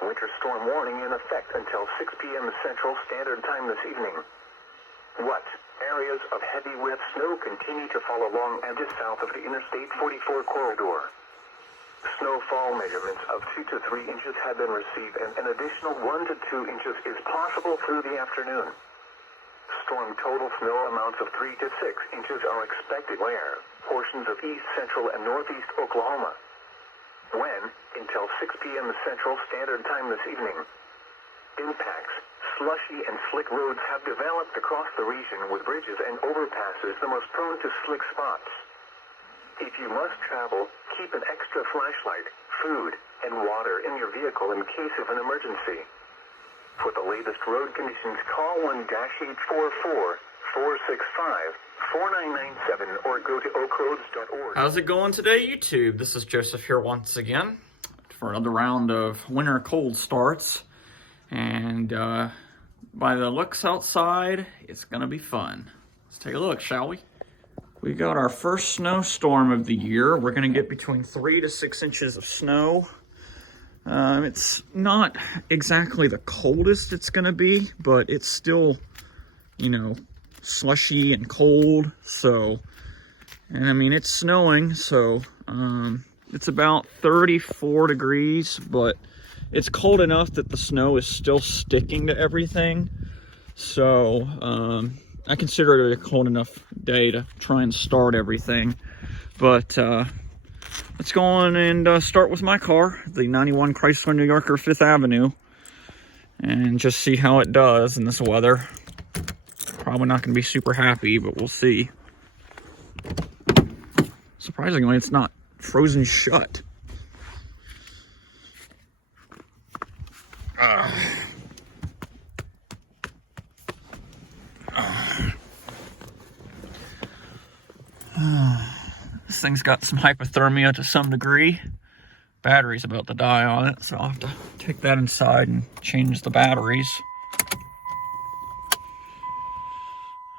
Winter storm warning in effect until 6 p.m. Central Standard Time this evening. What areas of heavy wet snow continue to fall along and just south of the Interstate 44 corridor? Snowfall measurements of 2 to 3 inches have been received, and an additional 1 to 2 inches is possible through the afternoon. Storm total snow amounts of 3 to 6 inches are expected where portions of east, central, and northeast Oklahoma. When, until 6 p.m. Central Standard Time this evening. Impacts, slushy and slick roads have developed across the region, with bridges and overpasses the most prone to slick spots. If you must travel, keep an extra flashlight, food, and water in your vehicle in case of an emergency. For the latest road conditions, call 1-844-465-4997 or go to oakroads.org. How's it going today, YouTube? This is Joseph here once again for another round of winter cold starts. And by the looks outside, it's going to be fun. Let's take a look, shall we? We got our first snowstorm of the year. We're going to get between 3 to 6 inches of snow. It's not exactly the coldest it's going to be, but it's still, you know, slushy and cold. So, and I mean, it's snowing, so it's about 34 degrees, but it's cold enough that the snow is still sticking to everything. So, I consider it a cold enough day to try and start everything. But let's go on and start with my car, the 91 Chrysler New Yorker 5th Avenue, and just see how it does in this weather. Probably not going to be super happy, but we'll see. Surprisingly, it's not frozen shut. This thing's got some hypothermia to some degree. Battery's about to die on it, so I'll have to take that inside and change the batteries.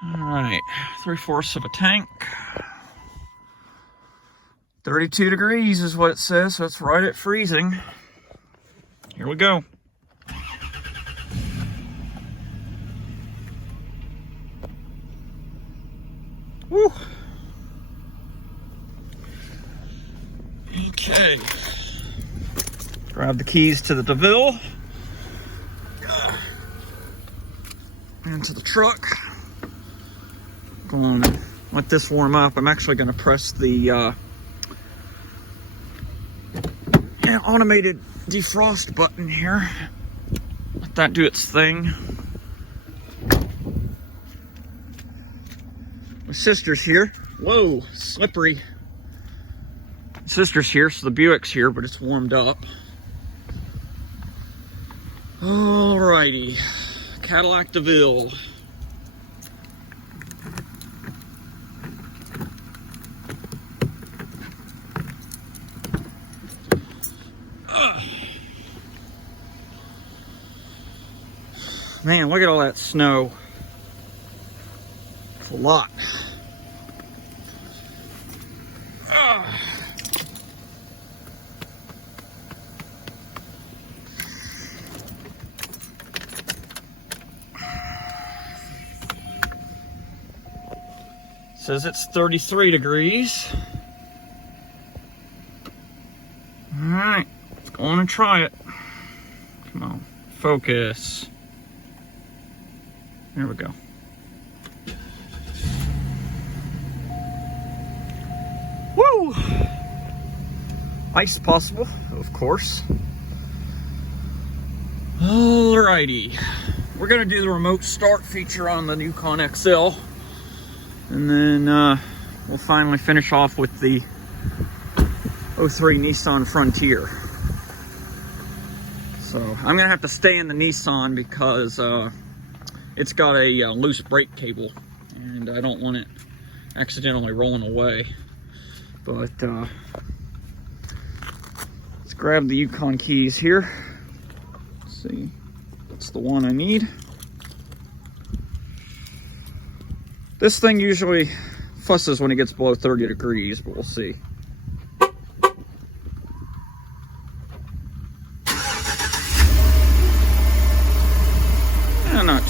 Alright, 3/4 of a tank. 32 degrees is what it says, so it's right at freezing. Here we go. Woo! Okay. Grab the keys to the DeVille. Into the truck. Going to let this warm up. I'm actually going to press the automated defrost button here. Let that do its thing. My sister's here. Whoa, slippery. My sister's here, so the Buick's here, but it's warmed up. Alrighty, Cadillac DeVille. Man, look at all that snow. It's a lot. Says it's 33 degrees. All right, let's go on and try it. Come on, focus. There we go. Woo! Ice possible, of course. Alrighty. We're gonna do the remote start feature on the Yukon XL. And then we'll finally finish off with the 03 Nissan Frontier. So I'm gonna have to stay in the Nissan because it's got a loose brake cable and I don't want it accidentally rolling away. But let's grab the Yukon keys here. Let's see, that's the one I need. This thing usually fusses when it gets below 30 degrees, but we'll see.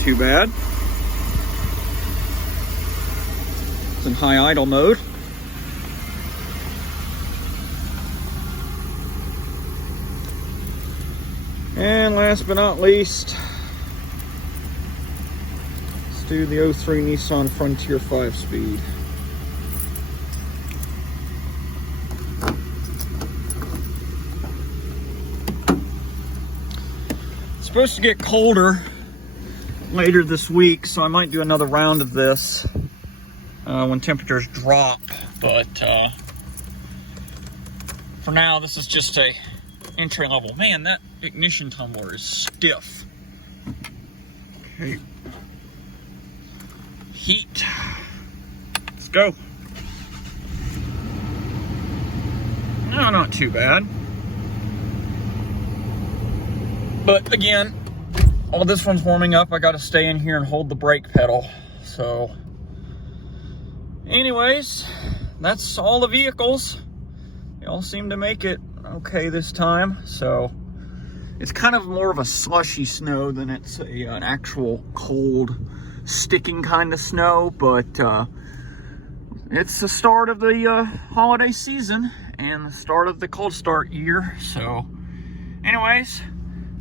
too bad. It's in high idle mode. And last but not least, let's do the 03 Nissan Frontier 5-speed. It's supposed to get colder later this week, so I might do another round of this when temperatures drop. But for now, this is just a entry level. Man, that ignition tumbler is stiff. Okay. Heat. Let's go. No, not too bad. But again, while this one's warming up, I gotta stay in here and hold the brake pedal. So, anyways, that's all the vehicles. They all seem to make it okay this time. So, it's kind of more of a slushy snow than it's an actual cold, sticking kind of snow. But it's the start of the holiday season and the start of the cold start year. So, anyways,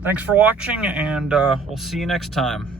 thanks for watching, and we'll see you next time.